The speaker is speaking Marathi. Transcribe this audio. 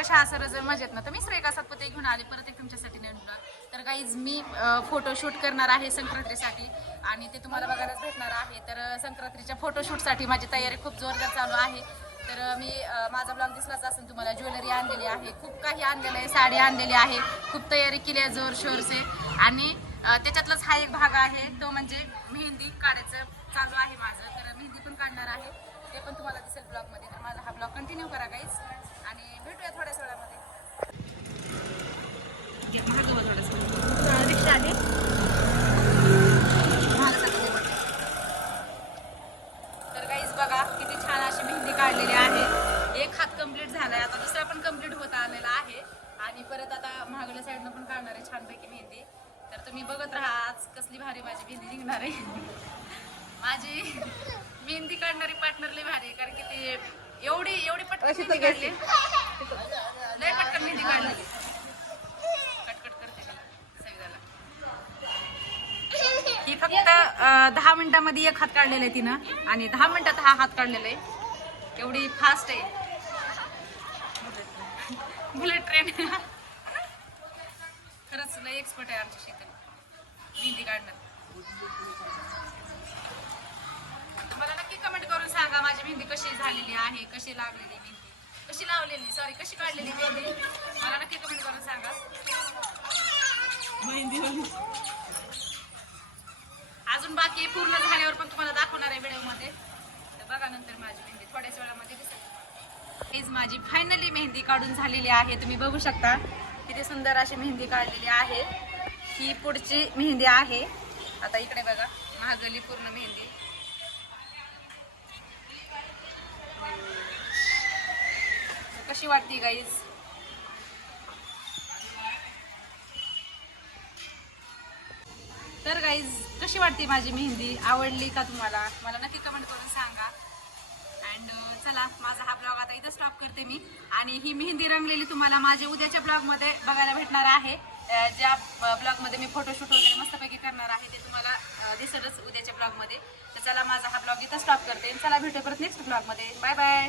कशा असं जर मजेत ना, तर मी श्रेया सातपुते घेऊन आले परत एक तुमच्यासाठी नवीन ब्लॉग। तर गाईज मी फोटोशूट करणार आहे संक्रांतीसाठी आणि ते तुम्हाला बघायलाच भेटणार आहे। तर संक्रांतीच्या फोटोशूटसाठी माझी तयारी खूप जोरदार चालू आहे। तर मी माझा ब्लॉग दिसलाच असेल तुम्हाला, ज्वेलरी आणलेली आहे, खूप काही आणलेलं आहे, साडी आणलेली आहे, खूप तयारी केली आहे जोर शोरसे। आणि त्याच्यातलाच हा एक भाग आहे, तो म्हणजे मेहंदी काढायचं चालू आहे माझं। तर मेहंदी पण काढणार आहे, ते पण तुम्हाला दिसेल ब्लॉगमध्ये। तर माझा हा ब्लॉग कंटिन्यू करा गाईज आणि भेटूया थोड्याच वेळामध्ये। रिक्षा आली तर गाईज बघा किती छान अशी मेहंदी काढलेली आहे। एक हात कंप्लीट झालाय, आता दुसरा पण कंप्लीट होत आलेला आहे आणि परत आता महागड्या साईडनं पण काढणार आहे छानपैकी मेहंदी। तर तुम्ही बघत राहा आज कसली भारी माझी मेहंदी निघणार आहे। माझी मेहंदी काढणारी पार्टनर लई भारी, कारण की ती एवढी पटकन मेहंदी काढली, लय पटकन मेहंदी काढली, कटकट करते सगळ्याला। ही फक्त 10 मिनिटांमध्ये एक हात काढलेला आहे तिनं आणि 10 मिनिटात हा हात काढलेला आहे, एवढी फास्ट आहे बुलेट ट्रेन। खरंच लय एक्सपर्ट आहे आमची शीतल मेहंदी काढण्यात। मला नक्की कमेंट करून सांगा माझी मेहंदी कशी झालेली आहे, कशी लागलेली मेहंदी, कशी लावलेली सॉरी कशी काढलेली मेहंदी, मला नक्की कमेंट करून सांगा। अजून बाकी पूर्ण झाल्यावर पण तुम्हाला दाखवणार आहे व्हिडिओमध्ये, तर बघा नंतर माझी मेहंदी थोड्याच वेळामध्ये दिसेल। हीच माझी फायनली मेहंदी काढून झालेली आहे, तुम्ही बघू शकता किती सुंदर अशी मेहंदी काढलेली आहे। ही पुढची मेहंदी आहे, आता इकडे बघा महागली पूर्ण मेहंदी। कशी वाटते गाईज? तर गाईज कशी वाटते माझी मेहंदी, आवडली का तुम्हाला? मला नक्की कमेंट करून सांगा। अँड चला माझा हा ब्लॉग आता इथं स्टॉप करते मी आणि ही मेहंदी रंगलेली तुम्हाला माझ्या उद्याच्या ब्लॉगमध्ये बघायला भेटणार आहे। ज्या ब्लॉगमध्ये मी फोटोशूट वगैरे मस्तपैकी करणार आहे ते तुम्हाला दिसेलच उद्याच्या ब्लॉगमध्ये। तर चला माझा हा ब्लॉग इथं स्टॉप करते, चला भेटू परत नेक्स्ट ब्लॉगमध्ये, बाय बाय।